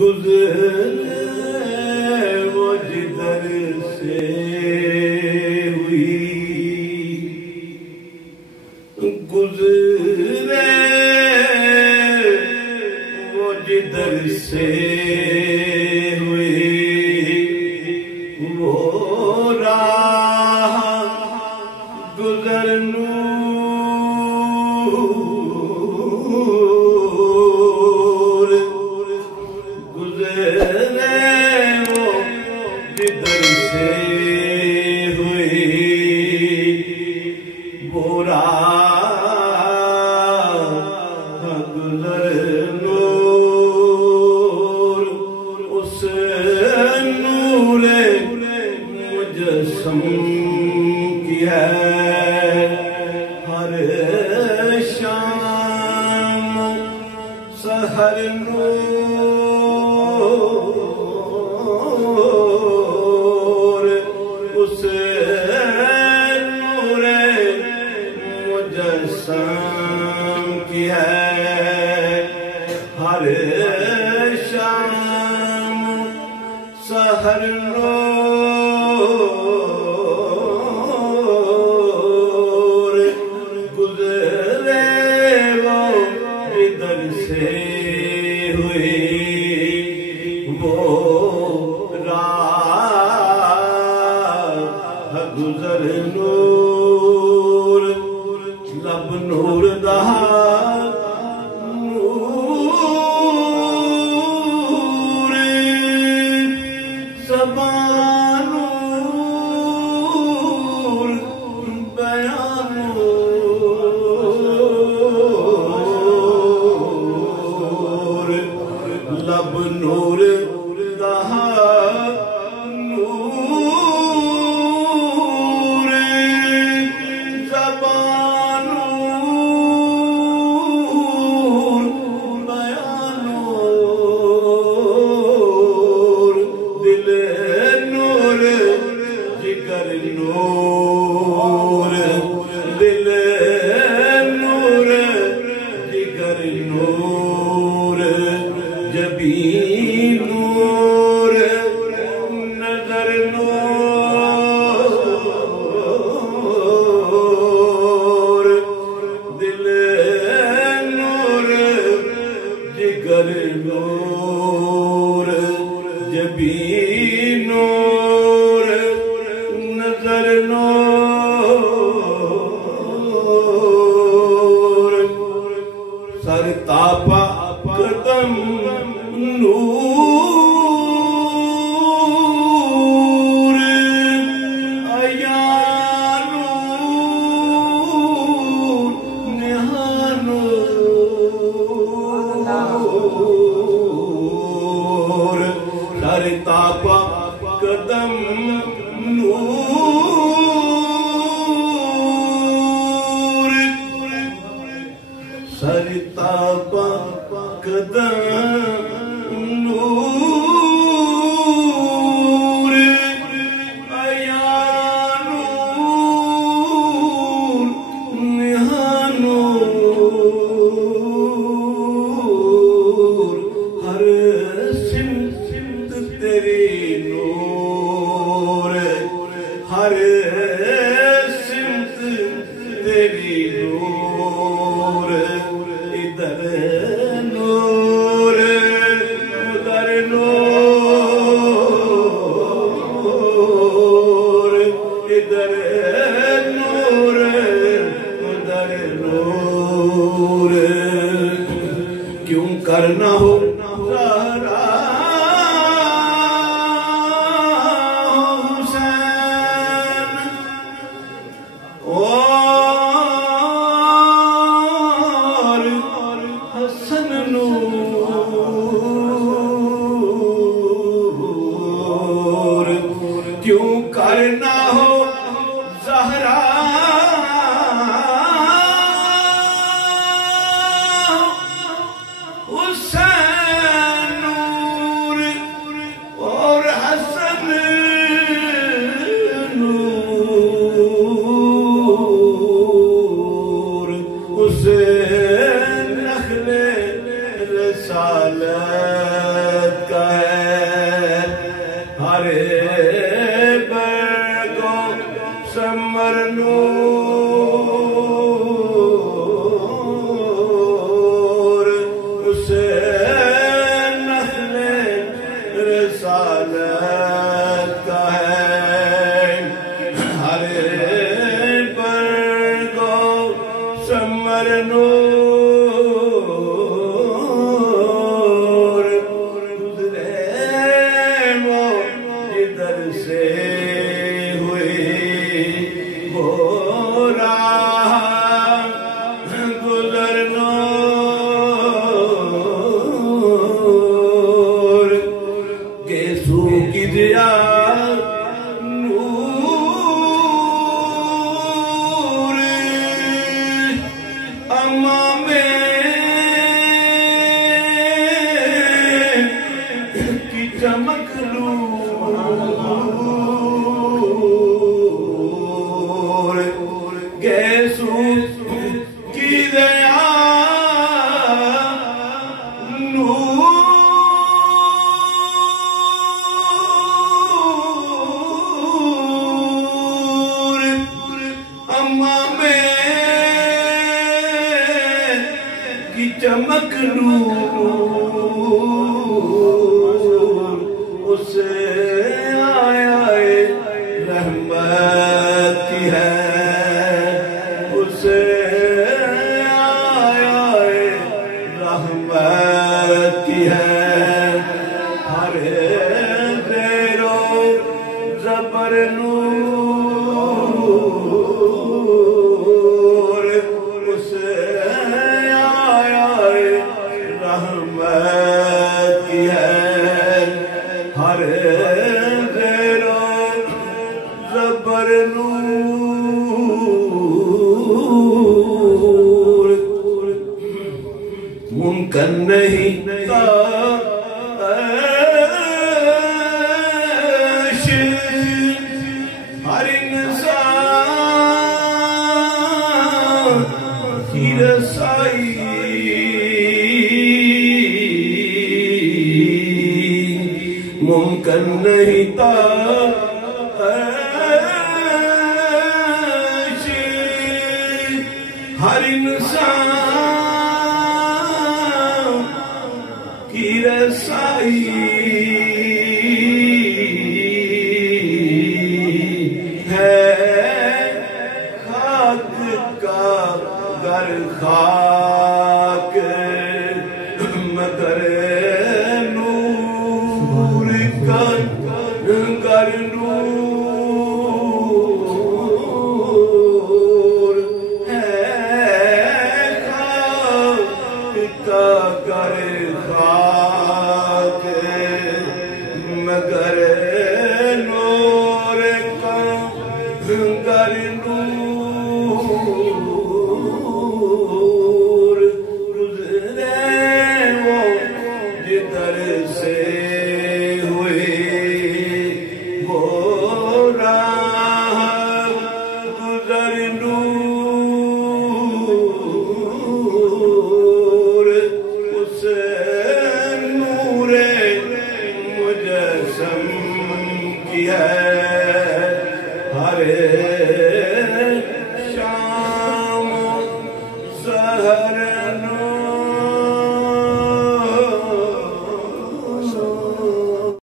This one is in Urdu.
گزرے وہ جدھر سے ہوئی، گزرے وہ جدھر سے ہوئی، وہ راہ گزر نور، گزرے وہ جدھر سے ہوئی، وہ راہ گزر نور، اس نور مجسم کی ہے ہر شام سحر نور، اس نور مجسم کی ہے ہر شام سحر نور، گزرے وہ جدھر سے ہوئی، وہ راہ گزر نور، لب نور دہا نور، زبان نور، بیان نور، لب نور دہا نور، زبان نور، بیان نور، دل نور، جگر نور، دل نور، جگر نور، جبین نور، نظر نور، دل نور، جگر نور، جبین نور، نظر نور، سر تاپا قدم نور، عیاں نور، نہاں نور، سر تاپا قدم نور، سر تاپا قدم نور، عیاں نور، نہاں نور، ہر سمت تیری نور، ہر سمت تیری نور، ادھر نور، ادھر نور، ادھر نور، ادھر نور، کیوں کرنا ہو زہرا حسین، اور حسن نور، کیوں کرنا ہو زہرا حسین نور، اور حسن نور، اسے نخل رسالت نور اما میں کی چمک نور اسے آیا رحمت کی ہے اسے آیا رحمت کی ہے ہر زیر و زبر نور اسے آیا رحمت کی ہے ہر زیر و زبر نور ممکن نہیں کاش ہر انسان کی رسائی ممکن نہیں کاش ہر انسان کی رسائی ہے خاک کا گر خاک مگر نور کا گر نور ہے خاک کا گر خاک مگر نور کا گر نور گزرے وہ جدھر سے ہوئے وہ راہ گزر نور اسے نور مجسم کی ہے